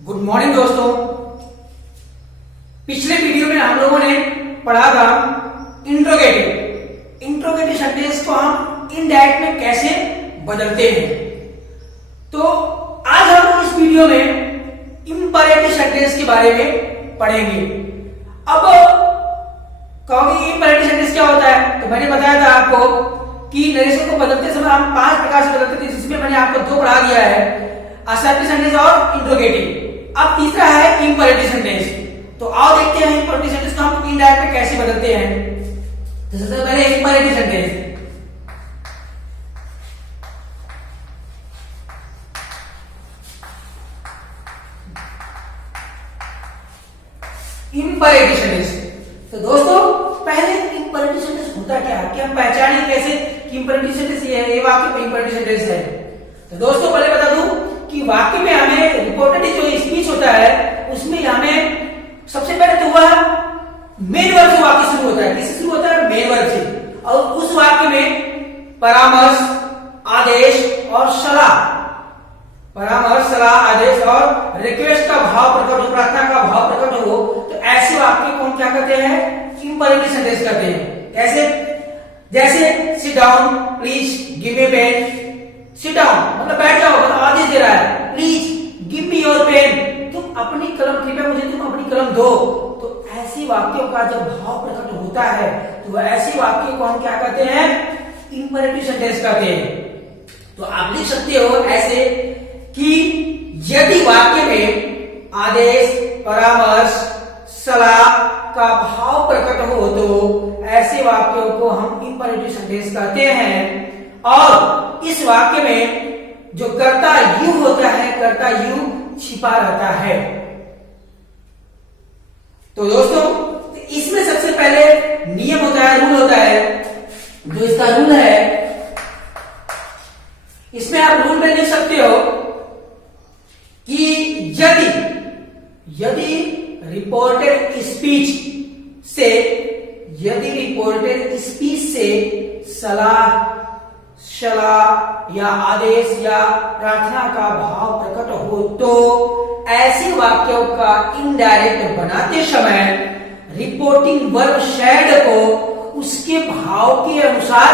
Good morning दोस्तों। पिछले video में हम लोगों ने पढ़ा था इंट्रोगेटिव सेंटेंस को हम इनडायरेक्ट में कैसे बदलते हैं। तो आज हम लोग इस वीडियो में इंपरेटिव सेंटेंस के बारे में पढ़ेंगे। अब कहोगे इंपरेटिव सेंटेंस क्या होता है, तो मैंने बताया था आपको कि नरेशन को बदलते समय हम 5 प्रकार से बदलते थे, जिसमें मैंने आपको 2 पढ़ा दिया है, असर्टिव सेंटेंस और इंट्रोगेटिव। अब तीसरा है इंपरेटिव सेंटेंस। तो आओ देखते हैं इंपरेटिव सेंटेंस को हम इनडायरेक्ट में कैसे बदलते हैं। तो सबसे पहले इंपरेटिव सेंटेंस। Imperative sentence. तो दोस्तों पहले इंपरेटिव सेंटेंस होता क्या है कि हम पहचानें कैसे कि इंपरेटिव सेंटेंस ये वाक्य में इंपरेटिव सेंटेंस है। तो दोस्तों पहले बता दूं कि वाक्य में हमें रिपोर्टेड जो स्पीच होता है उसमें हमें सबसे पहले तो वह मेन वर्ब से वाक्य शुरू होता है। किससे शुरू होता है? मेन वर्ब से। और उस वाक्य में परामर्श, आदेश और सलाह, परामर्श, सलाह, आदेश और रिक्वेस्ट का भाव प्रकट हो, प्रार्थना का भाव प्रकट हो, तो ऐसे वाक्य को हम क्या करते हैं? इंपरेटिव सेंटेंस करते हैं। कैसे? जैसे sit down, please give me pen. Sit down मतलब बैठ जाओ, मतलब आदेश दे रहा है। Please give me your pen, तुम अपनी कलम, कृपया मुझे तुम अपनी कलम दो। तो ऐसे वाक्यों का जब भाव प्रकट होता है तो ऐसे वाक्यों को हम क्या कहते हैं? इंपरेटिव सेंटेंस कहते हैं। तो आप लिख सकते हो ऐसे कि यदि वाक्य में आदेश, परामर्श, सलाह का भाव प्रकट हो तो ऐसे वाक्यों को हम इंपरेटिव सेंटेंस कहते हैं। और इस वाक्य में जो कर्ता यू होता है, कर्ता यू छिपा रहता है। तो दोस्तों इसमें सबसे पहले नियम होता है, रूल होता है। जो इसका रूल है, इसमें आप रूल में लिख सकते हो कि यदि रिपोर्टेड स्पीच से सलाह या आदेश या प्रार्थना का भाव प्रकट हो तो ऐसे वाक्यों का इनडायरेक्ट बनाते समय रिपोर्टिंग वर्ब शैड को उसके भाव के अनुसार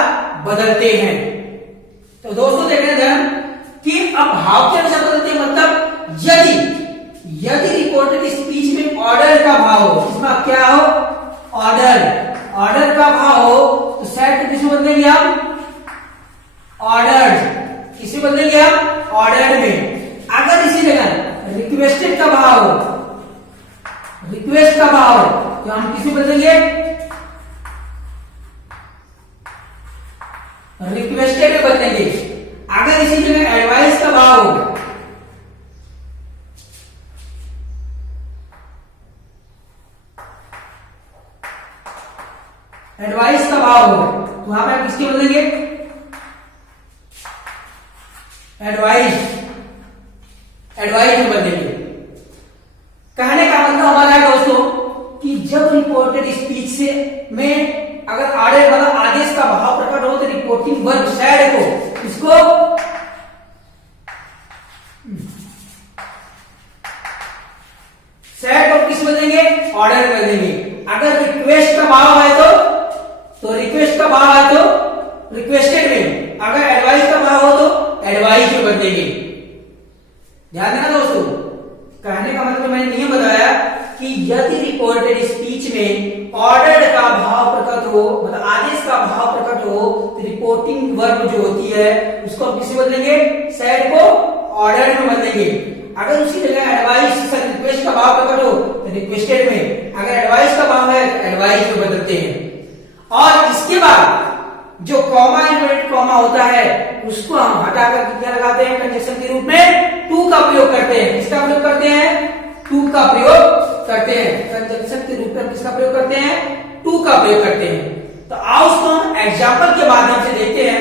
बदलते हैं। तो दोस्तों देखने ध्यान कि अब भाव के अनुसार बदलते हैं, मतलब यदि रिपोर्टेड स्पीच में ऑर्डर का भाव हो, इसमें क्या हो? ऑर्डर का भाव हो तो शैड को किसमें बदलेंगे आप? ऑर्डर्ड। किसे बदलेंगे आप? ऑर्डर्ड में। अगर इसी जगह रिक्वेस्टेड का भाव हो, रिक्वेस्ट का भाव हो, तो हम किसे बदलेंगे? रिक्वेस्टेड में बदलेंगे। अगर इसी जगह एडवाइस का भाव हो, एडवाइस का भाव हो, तो वहां पर किसके बदलेंगे? एडवाइस में बदलेंगे। कहने का मतलब हमारा है दोस्तों कि जब रिपोर्टेड स्पीच से में अगर ऑर्डर मतलब आदेश का भाव प्रकट हो तो रिपोर्टिंग वर्ब शैड को इसको शैड को किस बदलेंगे? ऑर्डर में बदलेंगे। अगर रिक्वेस्ट का भाव है तो रिक्वेस्ट का भाव है तो रिक्वेस्टेड में। अगर एडवाइस का भाव हो तो एडवाइस में बदलेंगे। ध्यान देना दोस्तों, कहने का मतलब मैंने नियम बताया कि यदि रिपोर्टेड स्पीच में ऑर्डर का भाव प्रकट हो, मतलब आदेश का भाव प्रकट हो, तो रिपोर्टिंग वर्ब जो होती है उसको हम किससे बदलेंगे? शैड को ऑर्डर में बदलेंगे। अगर उसी जगह एडवाइस से रिक्वेस्ट का भाव प्रकट हो तो रिक्वेस्टेड में। अगर एडवाइस का भाव है तो एडवाइस में बदलते हैं। और इसके बाद जो कॉमा इनवर्टेड कॉमा होता है उसको हम हटाकर क्या लगाते हैं? कंजक्शन के रूप में टू का प्रयोग करते हैं। किसका प्रयोग करते हैं? टू का प्रयोग करते हैं। कंजक्शन के रूप में किसका प्रयोग करते हैं? टू का प्रयोग करते हैं। तो आओ उसको हम एग्जाम्पल के माध्यम से देखते हैं।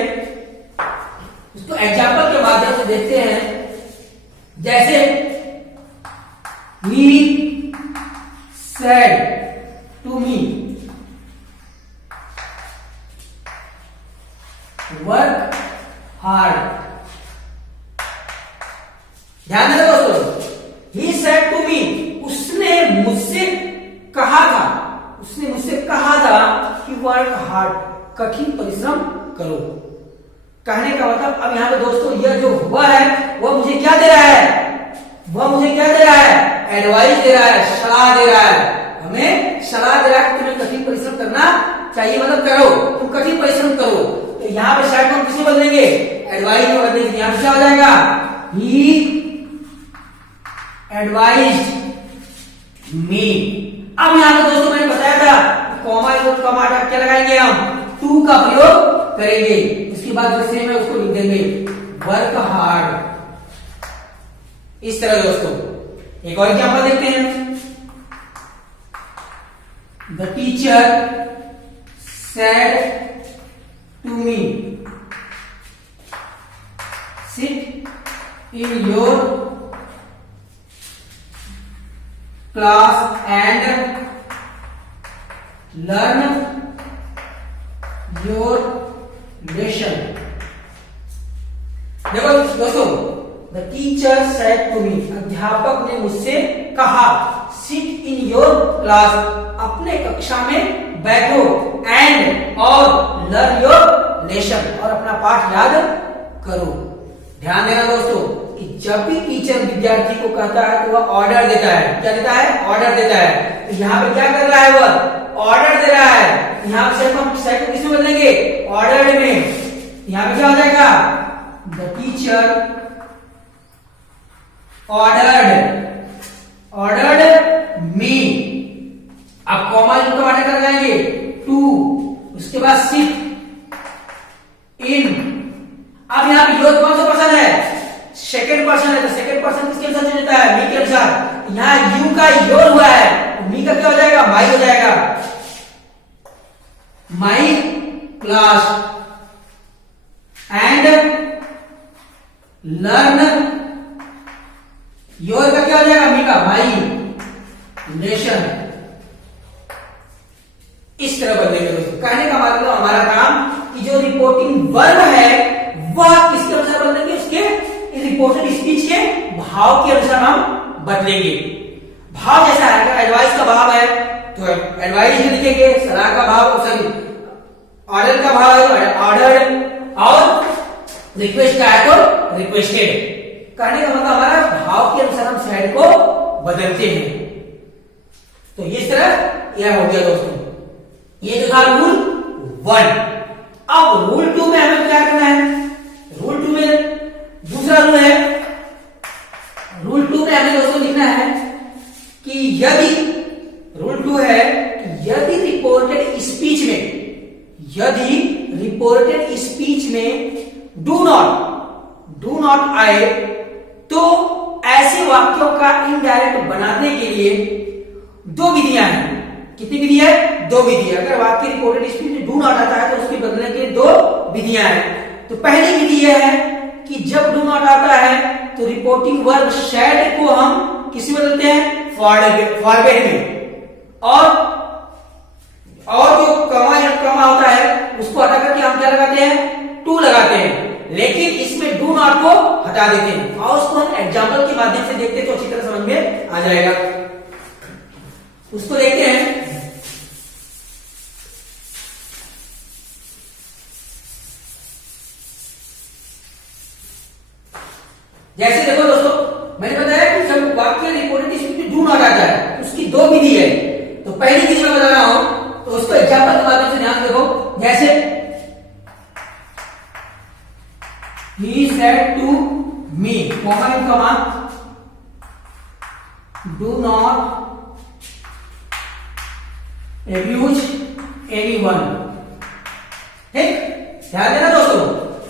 उसको एग्जाम्पल के माध्यम से देखते हैं। जैसे ही said to me work hard. ध्यान देना दोस्तों, ही सेड टू मी, उसने मुझसे कहा था, उसने मुझसे कहा था कि वर्क हार्ड, कठिन परिश्रम करो। कहने का मतलब अब यहाँ पे दोस्तों यह जो हुआ है वह मुझे क्या दे रहा है, वह मुझे क्या दे रहा है, एडवाइस दे रहा है, सलाह दे रहा है, हमें सलाह दे रहा है कि तुम्हें कठिन परिश्रम करना चाहिए, मतलब करो, तुम कठिन परिश्रम करो। तो यहाँ पे शायद हम किसमें बदलेंगे, एडवाइस में बदलेंगे। यहाँ पे क्या हो जाएगा, ही एडवाइज्ड मी। अब यहाँ पे दोस्तों मैंने बताया था कॉमा कॉमा क्या लगाएंगे, हम टू का प्रयोग करेंगे, उसके बाद जो सेम है उसको लिख देंगे वर्क हार्ड, इस तरह दोस्तों। एक और एग्जांपल देखते हैं, the teacher said to me sit in your class and learn your lesson. देखो दोस्तों, the teacher said to me, अध्यापक ने मुझसे कहा, सिट इन योर क्लास, अपने कक्षा में बैठो, एंड और लर्न योर लेसन, और अपना पाठ याद करो। ध्यान देना दोस्तों कि जब भी टीचर विद्यार्थी को कहता है तो वह ऑर्डर देता है, क्या देता है, ऑर्डर देता है। तो यहाँ पे क्या कर रहा है, वह ऑर्डर दे रहा है। यहाँ से हम सेट को किसमें बदलेंगे, ऑर्डर्ड में। यहाँ पे क्या हो जाएगा, द टीचर ऑर्डर्ड मी। अब कॉमा का ऑर्डर कर जाएंगे टू, उसके बाद सिट इन। अब यहाँ पे योर कौन सा पर्सन है, सेकेंड पर्सन है, तो सेकेंड पर्सन किसके अनुसार चेंज होता है, मी के अनुसार। यहाँ यू का योर हुआ है, तो मी का क्या हो जाएगा, माई हो जाएगा, my class and learn your का क्या हो जाएगा, मी का माई लेसन। इस तरह बदलेगा दोस्तों। कहने का मतलब हमारा काम कि जो रिपोर्टिंग वर्ब है वह किसके अनुसार बदलेंगे, उसके रिपोर्टेड स्पीच के भाव के अनुसार हम बदलेंगे। भाव जैसा है, अगर एडवाइस का भाव है तो एडवाइस में लिखेंगे, सलाह का भाव, सॉरी ऑर्डर का भाव है ऑर्डर्ड, और रिक्वेस्ट का है तो रिक्वेस्टेड। कहने का मतलब हमारा भाव के अनुसार हम साइड को बदलते हैं। तो इस तरह यह हो गया दोस्तों, ये जो था रूल 1। अब रूल 2 में हमें क्या करना है, रूल 2 में दूसरा रूल है, रूल 2 में हमें दोस्तों लिखना है कि यदि, रूल 2 है कि यदि रिपोर्टेड स्पीच में डू नॉट आए तो ऐसे वाक्यों का इनडायरेक्ट बनाने के लिए दो विधियां हैं। कितनी विधि है, दो विधि है। अगर वाक्य रिपोर्टेड स्पीच में डू नॉट आता है तो उसके बदलने के दो विधियां हैं। तो पहली विधि यह है कि जब डू नॉट आता है तो रिपोर्टिंग वर्ब शैड को हम किसी बदलते हैं, फॉरवर्ड में, और जो कमा होता है उसको हटा करके हम क्या लगाते हैं, टू लगाते हैं। लेकिन इसमें डू नॉट को हटा देते हैं, और उसको हम एग्जांपल के माध्यम से देखते हैं तो अच्छी तरह समझ में आ जाएगा। उसको देखते हैं। जैसे देखो दोस्तों, मैंने बताया कि जब वाक्य रिपोर्टेड स्पीच में डू नॉट आता है उसकी दो विधि है। तो पहली विधि मैं बता रहा हूं, तो उसको एग्जांपल के माध्यम से ध्यान देखो। जैसे he said to me, comma, do not abuse anyone। ठीक, ध्यान देना दोस्तों।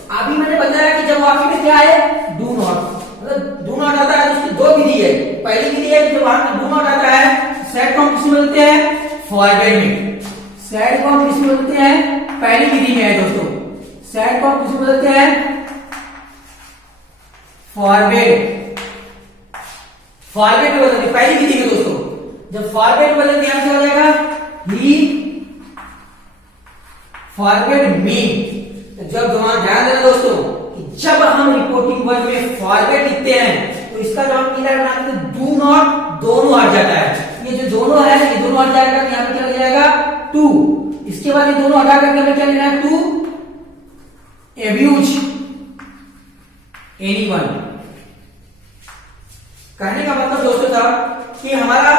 अभी मैंने बताया कि जब वाक्य में क्या है, डू नॉट, मतलब डू नॉट आता है तो उसकी दो विधि है। पहली विधि है कि जब वहां डू नॉट आता है, सेड को हम किसमें बदलते हैं, फॉरवर्ड में। सेड को हम किसमें बदलते हैं, पहली विधि में है दोस्तों, सेड को हम किसमें बदलते हैं, फॉरवर्ड में बदलते, पहली विधि में दोस्तों। जब फॉरवर्ड में बदलते हैं क्या हो जाएगा, ही फॉरवर्ड मी। तो जब ध्यान देना दोस्तों कि जब हम रिपोर्टिंग वर्ब में फॉरवर्ड लिखते हैं तो इसका जो हम इधर बनाते हैं डू नॉट दोनों हट जाता है। ये जो दोनों है ये दोनों हट जाएगा तो यहाँ पे क्या लग जाएगा 2। इसके बाद ये दोनों हटा करके हमें क्या लेना है 2 abuse anyone। कहने का मतलब दोस्तों था कि हमारा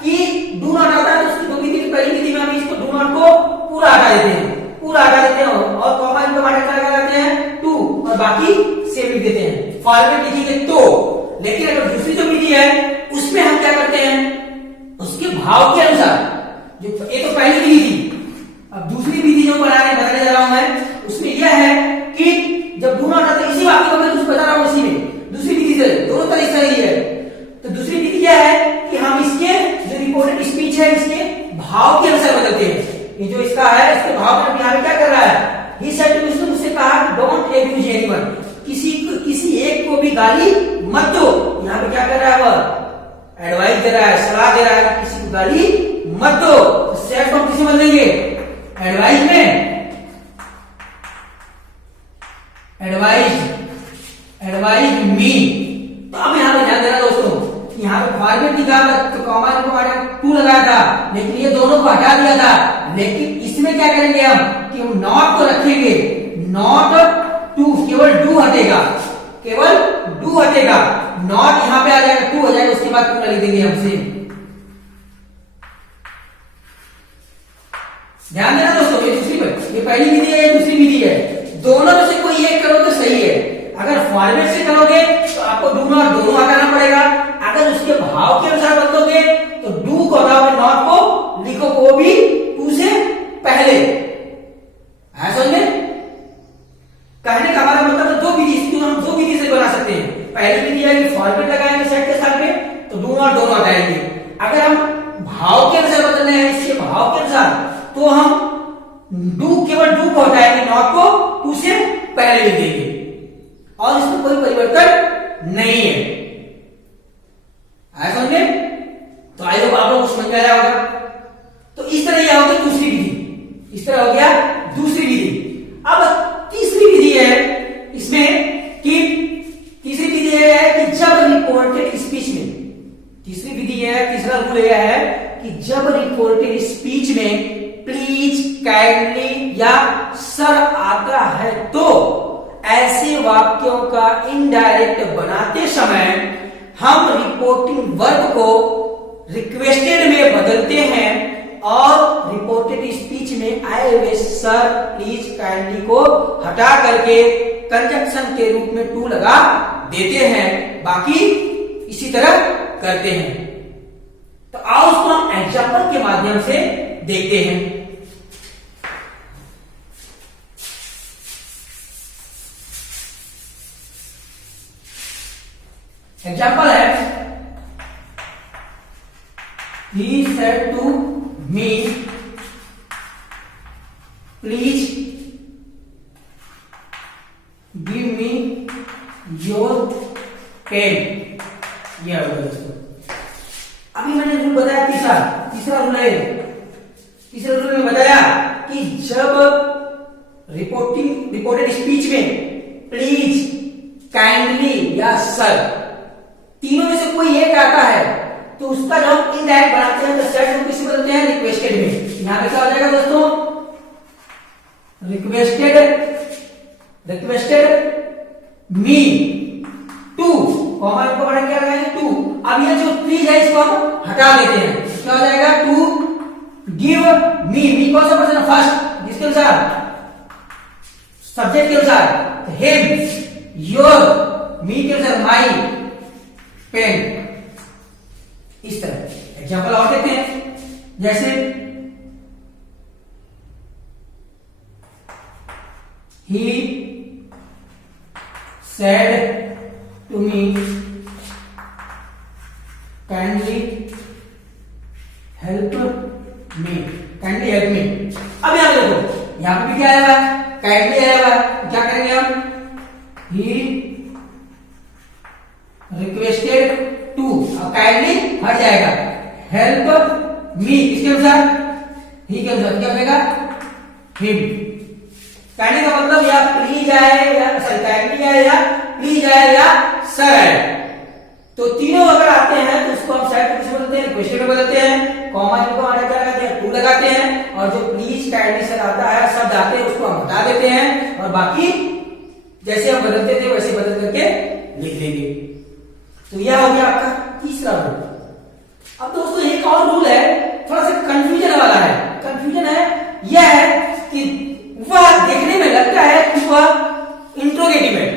कि डू नॉट आता है तो उसकी दो विधि की पहली विधि में हम इसको डू नॉट को पूरा हटा देते हैं, पूरा हटा देते हैं और कॉमा इनको हटा लगा देते हैं 2 और बाकी सेम लिख देते हैं फॉर्मेट लिखेंगे तो। लेकिन अगर दूसरी जो विधि है उसमें हम क्या करते हैं उसके भाव के अनुसार, जो ये तो पहली विधि थी, अब दूसरी विधि जो बताने जा रहा हूं मैं उसमें यह है कि जब डू नॉट आता है इसी वाक्य को मैं तुझको बता रहा हूं इसी में दूसरी विधि से दोनों तरह से ही है। तो दूसरी विधि क्या है कि हम इसके जो रिपोर्टेड स्पीच है इसके भाव के अनुसार बदलते हैं। ये जो इसका है इसके भाव में यहाँ पे क्या कर रहा है ही सेड टू, उसने मुझसे कहा डोंट एब्यूज एनीवन, किसी एक को भी गाली मत दो। यहाँ पे क्या कर रहा है वह एडवाइस दे रहा है, सलाह दे रहा है किसी को गाली मत दो। सेड को किसी बदल देंगे एडवाइस में, एडवाइस मी। तो अब यहाँ पे ध्यान देना दोस्तों, यहाँ पे फॉर्मेट लिखा था तो कॉमा को 2 लगाया था लेकिन ये दोनों को हटा दिया था। लेकिन इसमें क्या करेंगे हम कि हम नॉट को रखेंगे, नॉट 2 केवल डू हटेगा, केवल डू हटेगा, नॉट यहाँ पे आ जाएगा 2 हो जाएगा, उसके बाद 2 लिख देंगे हमसे। ध्यान देना दोस्तों, ये दूसरी बात, ये पहली विधि है ये दूसरी विधि है, दोनों में से कोई एक करो तो सही है। अगर फॉर्मेट से करोगे तो आपको डू नॉट दोनों हटाना पड़ेगा, अगर उसके भाव के अनुसार बदलोगे तो डू को हटाओ नॉट को लिखो वो भी 2 से पहले। है समझे? कहने का हमारा मतलब दो विधि, हम दो विधि से बना सकते हैं। पहली विधि है कि फॉर्मेट लगाएंगे सेट के साथ में तो डू नॉट दोनों हटाएंगे। अगर हम भाव के अनुसार बदलने हैं इसके भाव के अनुसार तो हम केवल डू को हटाएंगे, नॉट को 2 से पहले लिख देंगे और इसमें कोई परिवर्तन नहीं है। आया समझे? तो आई होप आप लोग को समझ में आया होगा। तो इस तरह यह होगी दूसरी विधि, इस तरह हो गया दूसरी विधि। अब तीसरी विधि है इसमें कि तीसरी विधि है कि जब रिपोर्टेड स्पीच में, तीसरी विधि है, तीसरा रूल यह है कि जब रिपोर्टेड स्पीच में प्लीज, काइंडली या सर आता है तो ऐसे वाक्यों का इनडायरेक्ट बनाते समय हम रिपोर्टिंग वर्ब को रिक्वेस्टेड में बदलते हैं और रिपोर्टेड स्पीच में आए हुए सर, प्लीज, काइंडली को हटा करके कंजक्शन के रूप में 2 लगा देते हैं। बाकी इसी तरह करते हैं। तो आओ उसको हम एग्जाम्पल के माध्यम से देखते हैं। एग्जाम्पल है he said to me please give me your pen। यह होगा दोस्तों। अभी मैंने रूल बताया तीसरा रूल है, तीसरे रूल में बताया कि जब रिपोर्टेड स्पीच में प्लीज, काइंडली या सर तीनों में से कोई एक आता है तो उसका जब हम इनडायरेक्ट बनाते हैं तो सेट हम किसी बदलते हैं रिक्वेस्टेड में। यहां पे क्या हो जाएगा दोस्तों रिक्वेस्टेड मी 2 कॉमा को बढ़ा क्या लगाएंगे 2। अब ये जो प्लीज है इसको हम हटा देते हैं, क्या हो जाएगा 2 गिव मी कौन सा पर्सन फर्स्ट जिसके अनुसार सब्जेक्ट के अनुसार हिम, योर, मी के अनुसार माई पेन। इस तरह एग्जाम्पल और देखते हैं, जैसे ही said to me kindly help me, kindly help me. अब यहां देखो यहां पे क्या आया हुआ है, काइंडली आया हुआ है, क्या करेंगे हम ही रिक्वेस्टेड टू, अब काइंडली हट जाएगा, हेल्प मी इसके अनुसार, ही के अनुसार क्या बनेगा हिम। कहने का मतलब या प्लीज आए या काइंडली आए या प्लीज आए या सर आए, तो तीनों अगर आते हैं तो उसको रिक्वेस्टेड में बदलते हैं, कॉमा इनको आगे क्या लगाते हैं, टू लगाते हैं, और जो प्लीज काइंडली सर आता है शब्द आते हैं उसको हम हटा देते हैं, और बाकी जैसे हम बदलते थे वैसे बदल करके लिख देंगे। तो यह हो गया आपका तीसरा रूल। अब दोस्तों एक और रूल है, थोड़ा सा कंफ्यूजन वाला है। कंफ्यूजन है यह है कि वह देखने में लगता है कि वह इंट्रोगेटिव है,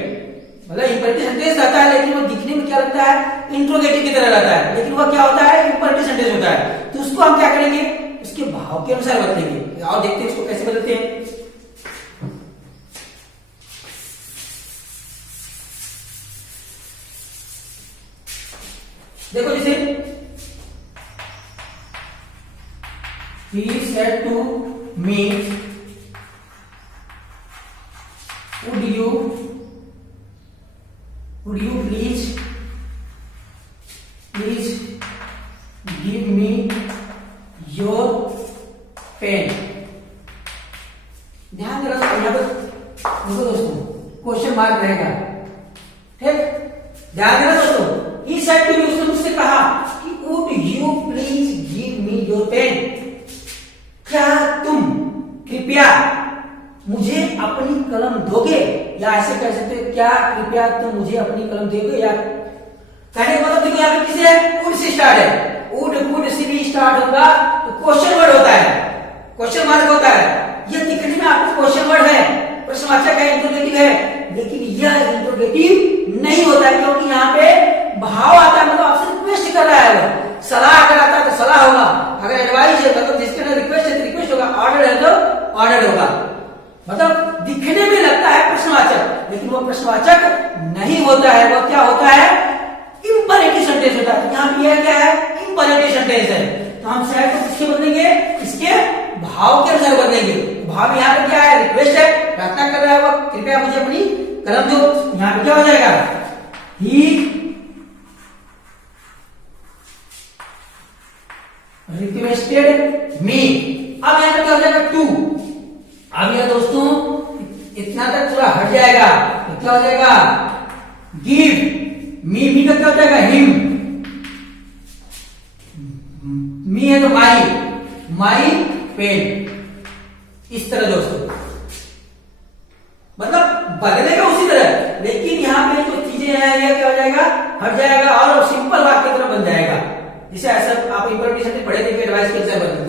मतलब इंपरेटिव सेंटेंस रहता है लेकिन वो दिखने में क्या लगता है, इंट्रोगेटिव की तरह रहता है, लेकिन वह क्या होता है, इंपरेटिव सेंटेंस होता है। तो उसको हम क्या करेंगे, उसके भाव के अनुसार बदलेंगे। और देखते हैं इसको कैसे बदलते हैं। देखो जैसे he said to me, would you please give me your pen। ध्यान देना यहाँ पर देखो दोस्तों क्वेश्चन मार्क रहेगा, ठीक, ध्यान देना दोस्तों। he said to me, उसने मुझसे कहा कि would you please give me your pen, क्या तुम कृपया मुझे अपनी कलम दोगे, या ऐसे कह सकते हो क्या कृपया तुम मुझे अपनी कलम दोगे। या कहने का मतलब देखो यहाँ पे किसे है, वुड से स्टार्ट है, वुड से भी स्टार्ट होगा तो क्वेश्चन वर्ड होता है, क्वेश्चन मार्क होता है। यह दिखने में आपको क्वेश्चन वर्ड है, प्रश्नवाचक है, इंट्रोगेटिव है, लेकिन यह इंट्रोगेटिव नहीं होता है क्योंकि यहाँ पे भाव आता है, मतलब आपसे रिक्वेस्ट कर रहा है। वो सलाह अगर आता है तो सलाह होगा, अगर एडवाइस है मतलब जिसके अंदर रिक्वेस्ट है तो रिक्वेस्ट होगा, ऑर्डर है तो ऑर्डर होगा। मतलब दिखने में लगता है प्रश्नवाचक लेकिन वो प्रश्नवाचक नहीं होता है, वो क्या होता है, इंपरेटिव सेंटेंस होता है। यहाँ पे यह क्या है, इंपरेटिव सेंटेंस है। तो हम शायद को किसके बदलेंगे, इसके भाव के अनुसार बदलेंगे। भाव यहाँ पे क्या है, रिक्वेस्ट है, प्रार्थना कर रहा है वो, कृपया मुझे अपनी कलम दो। यहाँ पे क्या हो जाएगा, ही रिक्वेस्टेड मी। अब यहाँ पे क्या हो जाएगा, टू। अब यह दोस्तों इतना तक थोड़ा हट जाएगा तो क्या हो जाएगा, गिव मी का क्या हो जाएगा, हिम। मी है तो माई पेन। इस तरह दोस्तों मतलब बदलेगा उसी तरह, लेकिन यहाँ पे जो चीजें हैं यह क्या हो जाएगा, हट जाएगा और सिंपल वाक्य की तरह बन जाएगा। जिसे ऐसा आप इंपरेटिव सेंटेंस पढ़े थे एडवाइस के अनुसार बन